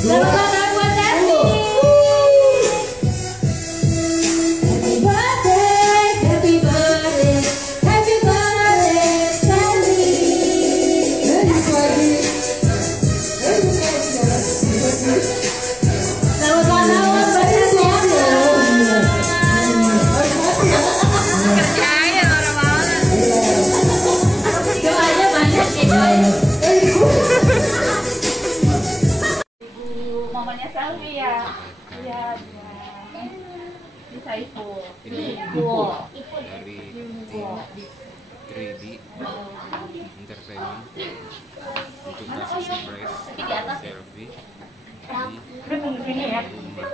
Selamat ulang tahun buat Selvi. Happy birthday, happy birthday, Selvi. Selamat ulang tahun buat Selvi. Kerjanya parah banget. Doanya banyak ya coy. Mamanya Selvi ya. Iya. Di Saiful. Ini dari tim 3D Entertainment untuk kasih surprise Selvi di ya. rumah.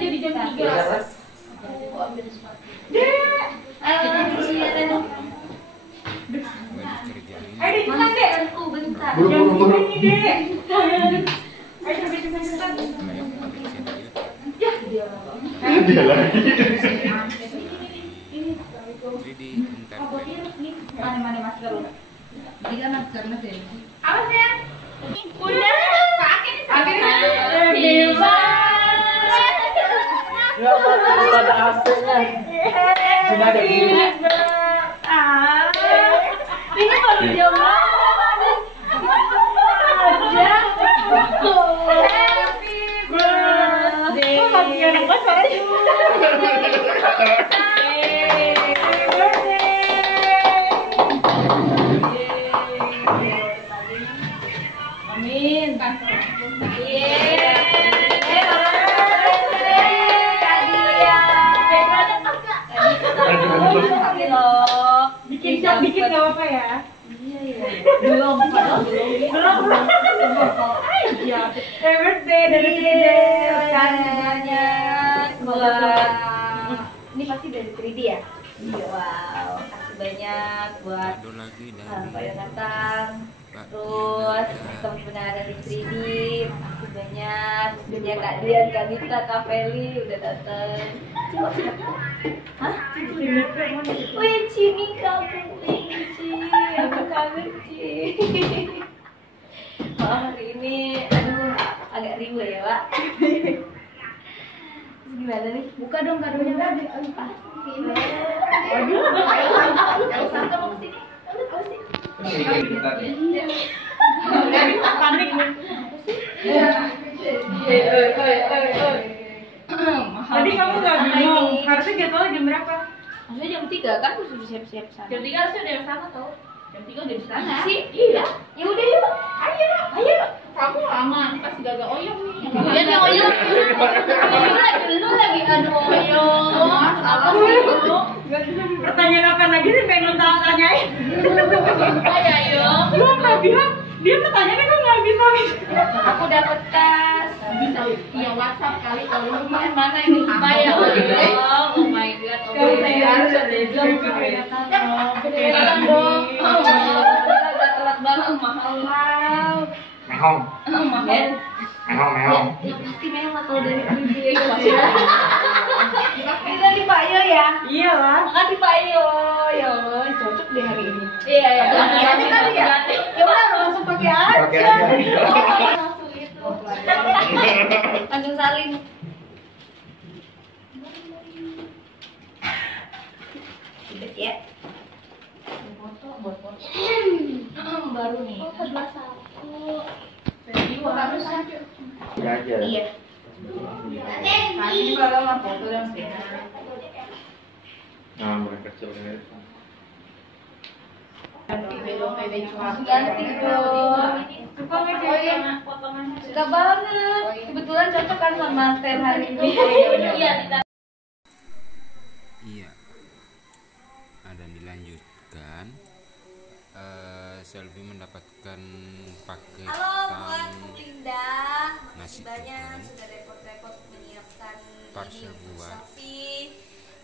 Jadi jam 3. Lagi kerjain Bentar. Buru-buru. Dia lagi. 3D Entertainment. Mana masker lu? Dia masker mesin. Awas ya. Udah, pakai nih. Akhirnya. Ada AC-nya. Cuma ada ini. Ini baru jam berapa? Happy birthday. Kok lagi anak banget? Amin. Bikin nggak apa-apa ya? Iya ya. Belum. Iya. Happy birthday dari semuanya. Ini pasti dari 3D ya? Iya. Wow. Kasih banyak buat Kado lagi Pak dari Yonatan. Pak Terus teman benar dari 3D. Makasih banyak. Dunia Kak Dian, Kak Nita, Kak Feli udah dateng. Hah? Wih, Cini kamu Ci. Aku kangen Ci. Hari ini aduh agak riuh ya, Pak. Gimana nih? Buka dong kadonya. Aduh. Aduh. Sangka mau kesini. Panik nih. Tadi kamu nggak bingung, harusnya jadwalnya jam berapa? Harusnya jam 3 kan harus siap-siap sana. Jam 3 harusnya udah sana tau. Jam 3 udah di sana. Sih? Iya. Ya udah yuk. Ayo. Kamu lama, nanti pasti gagal oyong nih. Kemudian yang oyong. Lu lagi adu oyong. Apa sih lu? Pertanyaan apa lagi nih pengen tanyain? Ayo. Lu nggak bilang, dia pertanyaannya kok nggak bisa. Aku dapat tas. Bisa, iya WhatsApp kali kalau lu Mana ini? Bayar. Oh my god. Oh my god. Kebetulan dong. Agak telat banget, mahal. Mehong. Mahal. Mehong. Ya pasti mewah kalau dari video. Kita di Pak Yo ya. Iya lah. Makasih Pak Yo. Ya Allah, cocok deh hari ini. Iya ya. Ganti kali ya. Ya udah langsung pakai aja. Pakai aja. Langsung itu. Langsung salin. Udah ya. Buat foto. Baru nih. Harus aja. Udah aja. Iya. Nanti kalau mau foto yang Nah, mereka kecil ini. Ganti dong. Suka banget. Kebetulan cocok kan sama stand hari ini. Iya. Iya. Dan dilanjutkan. Selvi mendapatkan paketan. Halo buat Linda. Nasi Banyak goreng. sudah repot-repot menyiapkan Parcel ini buah. Selfie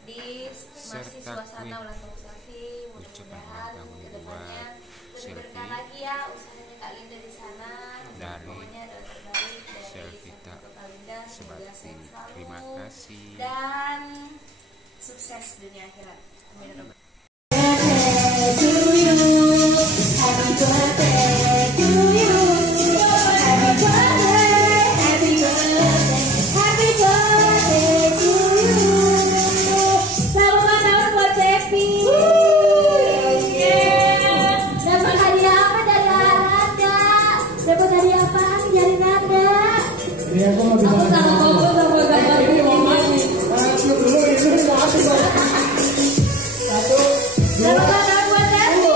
di masih Serta suasana kue. ulang tahun Selfie. Ucapan Mudah-mudahan ulang tahun kedepannya buat lebih berkah Selfie. lagi ya usahanya Kak Linda di sana. Dari Pokoknya doa terbaik dari Selvita Kak Linda. Semoga Sebakti. sehat selalu Terima kasih. dan sukses dunia akhirat. Amin. Ya Rabbal Happy birthday to you. Happy birthday. Iya, aku nggak bisa. Aku sama Koko sama gambar ini. Satu dulu itu satu. Satu. Selamat ulang tahun buat Selvi.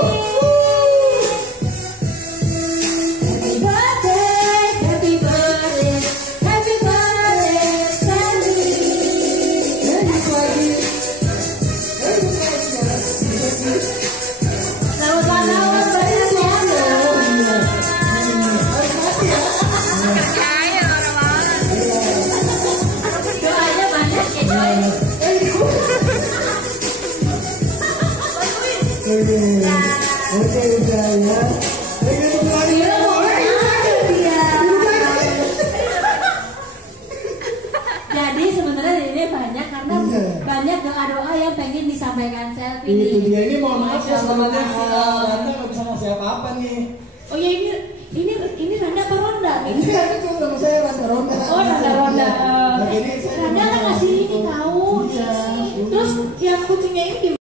Happy birthday, happy birthday, Selvi. Selamat ulang tahun buat Selvi. Doanya banyak ya Joy. Oke, udah ya. Jadi sebenarnya ini banyak karena banyak doa-doa yang pengen disampaikan Selvi. Itu dia, ini mohon maaf ya Masya Allah, sebenarnya makasih. Randa nggak bisa ngasih apa-apa nih. Oh ya ini Randa apa Ronda nih? Enggak, itu nama saya Randa Ronda. Oh Ronda. Nah, ini saya Randa kan ngasih ini tahu. Iya. Terus yang kucingnya ini gimana?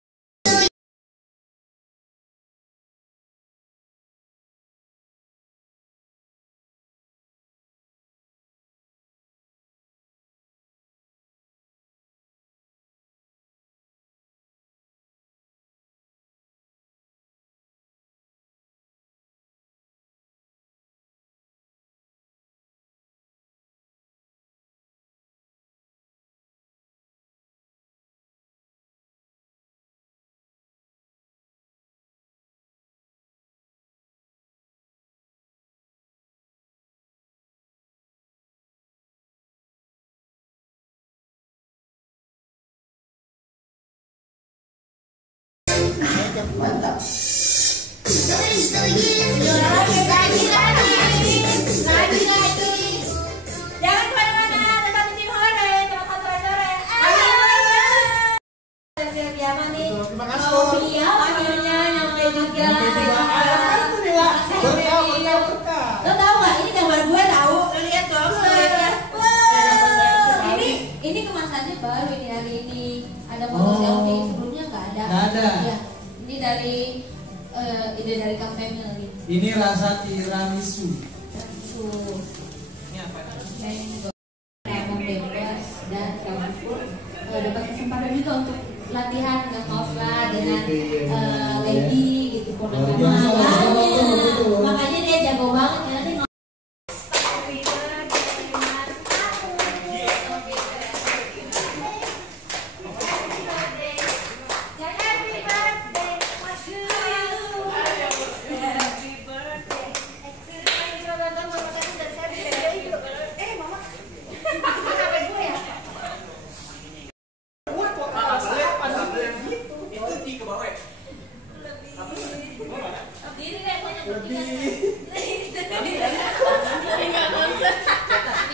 mantap. Jangan kemana-mana, tetap di tim hore, tetap sore-sore. Siapa nih? Terima kasih. Oh iya, akhirnya nyampe juga. Alhamdulillah. Berkah. Lo tau gak? Ini gambar gue tahu. Lo lihat dong. Ini kemasannya baru ini hari ini. Ada foto Oh. selfie sebelumnya nggak ada. Nggak ada. Ya, ini dari ide dari Kak Family. Ini rasa tiramisu. Tuh. Ini apa? Emang bebas dan selfie pun dapat kesempatan juga untuk latihan nge-host lah dengan lady gitu pun makanya dia jago banget ya nanti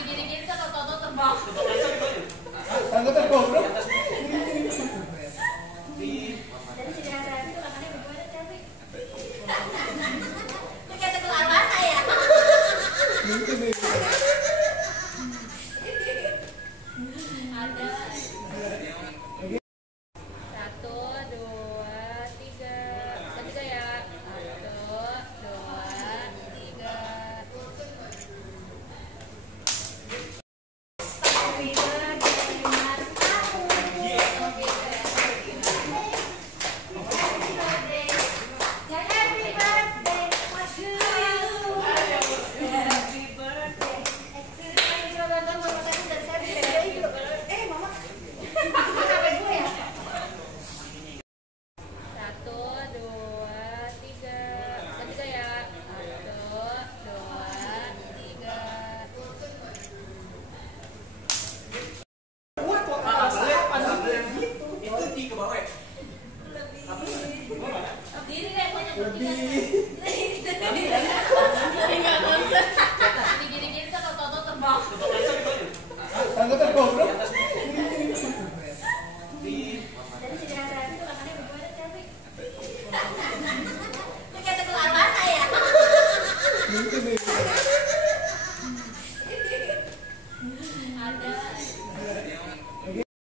gini-gini kan toto terbang. Angkat terbang dong. Jadi si Dara itu makannya bagaimana Selvi? Lu kayak tegelan mana ya? Ada. 1, 2, 3. Ketiga ya. 1, 2, 3. Lebih.